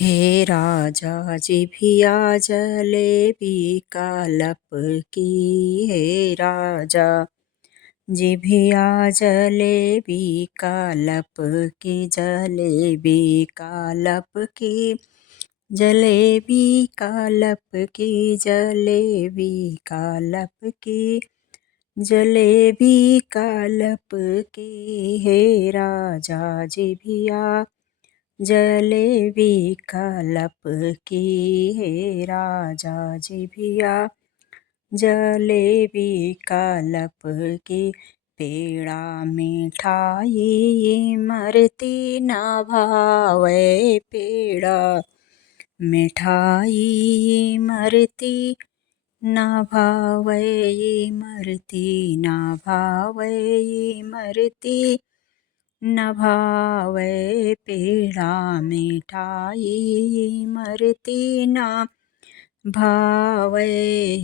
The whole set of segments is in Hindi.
हे राजा जिभिया जलेबी का लपकी। हे राजा जिभिया जलेबी का लपकी, जलेबी का लपकी, जलेबी का लपकी, जलेबी का लपकी, जलेबी का लपकी। हे राजा जिभिया जलेबी का लपकी। हे राजा जिभिया जलेबी का लपकी। पेड़ा मिठाई इमरती न भावै, पेड़ा मिठाई इमरती न भावै, इमरती न भावै, इमरती न भावै। पेड़ा मिठाई इमरती न भावै।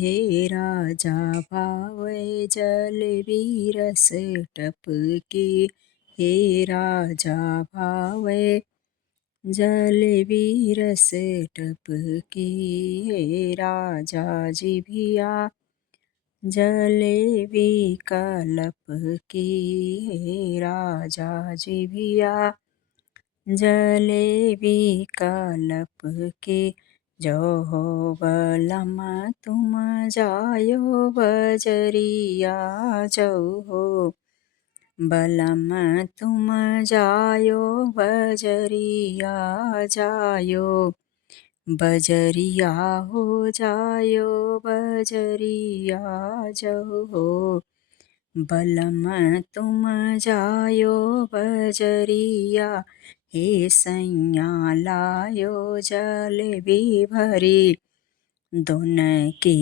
हे राजा भावै जलेबी रस टपकी। हे राजा भावै जलेबी रस टपकी। हे राजा जिभिया जलेबी का लपकी। हे राजा जिभिया जलेबी का लपकी। जो हो बलम तुम जायो बजरिया, जो हो बलम तुम जायो बजरिया, जायो बजरिया हो जायो बजरिया। जो हो बलम तुम जायो बजरिया। हे सैया लायो जलेबी भरी दोन की।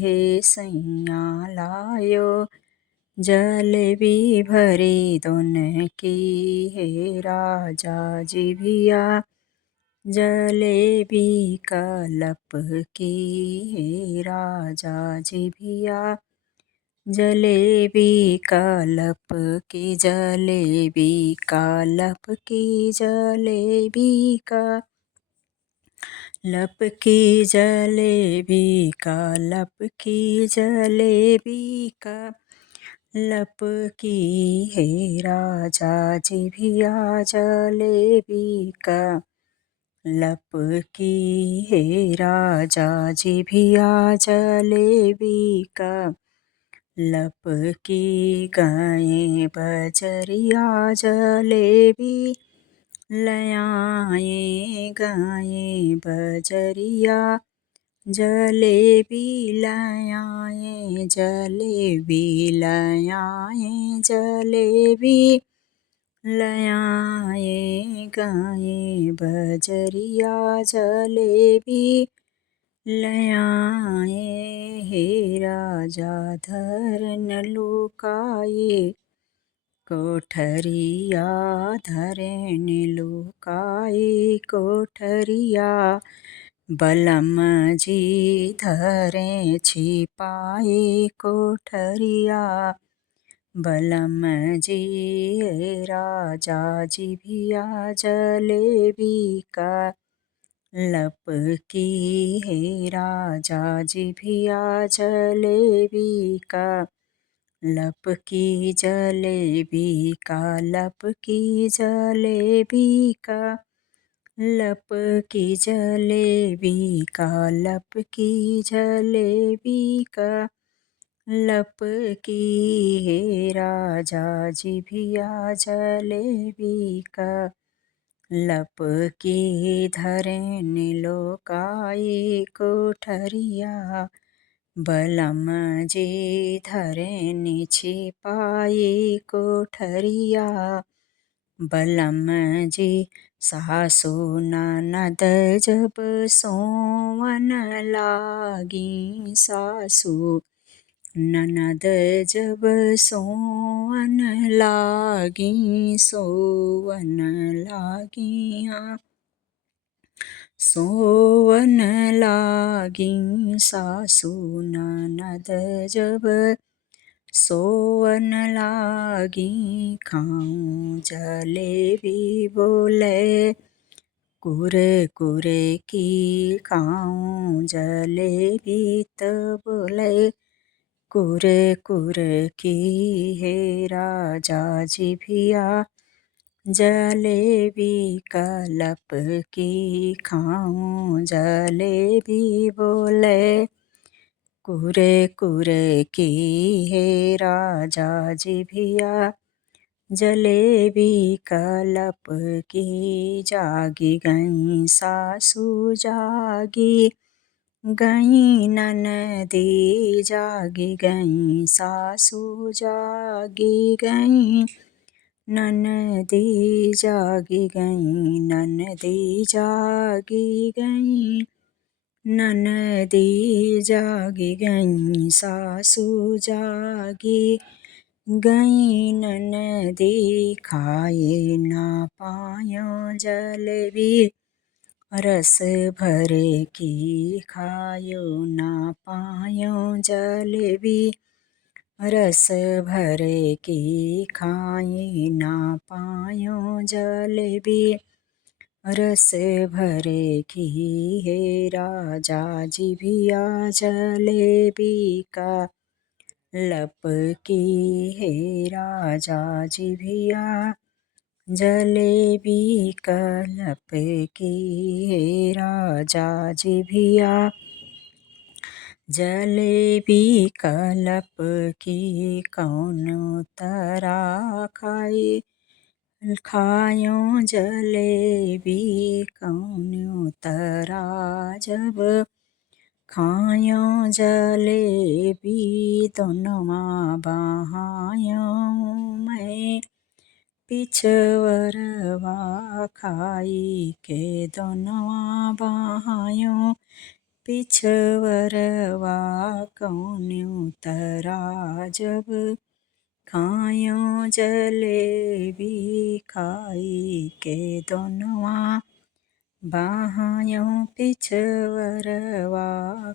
हे सैया लायो जलेबी भरी दोन की। हे राजा जिभिया जलेबी का लपकी। हे राजा जिभिया जलेबी का लपकी, जलेबी का लपकी, जलेबी का लपकी, जलेबी का लपकी, जलेबी का लपकी। हे राजा जिभिया जलेबी का लपकी। हे राजा जिभिया जलेबी का लपकी। गए बजरिया जलेबी लयाए, गए बजरिया जलेबी लयाए, जलेबी लयाए, जलेबी लयाए। गए बजरिया जलेबी लयाए। हे राजा धरन लुकाए कोठरिया, धरन लुकाए कोठरिया। बलम जी धरे छिपाए कोठरिया, बलम जी। हे राजा जिभिया जलेबी का लपकी। हे राजा जिभिया जलेबी का लपकी, जलेबी का लपकी, जलेबी का लपकी, जलेबी का लपकी, जलेबी का लपकी। हे राजा जिभिया जलेबी का लपकी। धरन लोकाई कोठरिया, बलम जी धरन छिपाई कोठरिया, बलम जी। सासु ननद जब सोवन लागी, सासु ननद जब सोवन लागी, सोवन लागिया, सोवन लागी। सासु ननद जब सोवन लागी, खाऊं जलेबी बोले कुरकुरे की खाऊं जलेबी तो बोले कुरकुरे की है राजा जिभिया जलेबी कलप की खाऊं जलेबी बोले कुरकुरे की है राजा जिभिया जलेबी कलप की जागी गई सासू जागी गई ननदी जागी गई सासू जागी गई ननदी जागी गई ननदी जागी गई ननदी जागी गई सासू जागी गई ननदी खाए ना पायो जलेबी रस भरे की खायो ना पायो जलेबी रस भरे की खाए ना पायो जलेबी रस भरे की है राजा जिभिया जलेबी का लप की है राजा जिभिया जलेबी कलप की है राजा जिभिया जलेबी कलप की कौन तरा खाए खायो जलेबी कौन तरा जब खायो जलेबी दोनों बहायो मैं पिछवरवा खाई के दोनों बहायो पिछवरवा कौन तरा जब खायो जलेबी खाई के दोनों बहायो पिछवरवा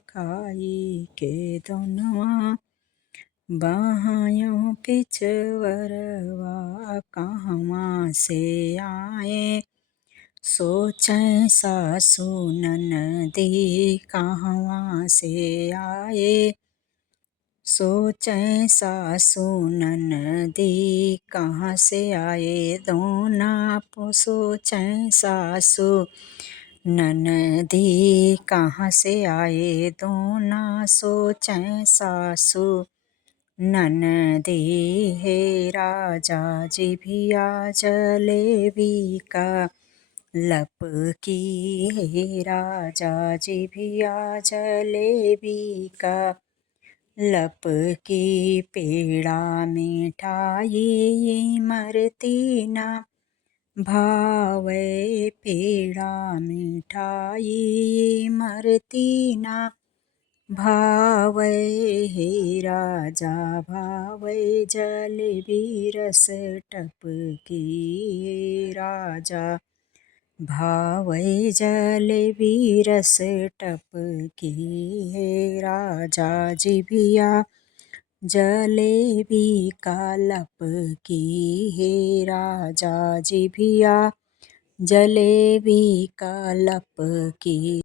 खाई के दोनों बहायो पिछवरवा कहवा से आए सोचें सासू ननदी कहवा से आए सोचें सासू ननदी कहाँ से आए दोना सोचें सासू ननदी कहाँ से आए दोना सोचें सासू ननदी है राजा जिभिया जलेबी का लप की है राजा जिभिया जलेबी का लप की पेड़ा मिठाई मरती ना भावे पेड़ा मिठाई मरती ना भावे हे राजा भावे जलेबी रस टपकी हे राजा भावे जलेबी रस टपकी हे राजा जिभिया जलेबी का लप की हे राजा जिभिया जलेबी का लप की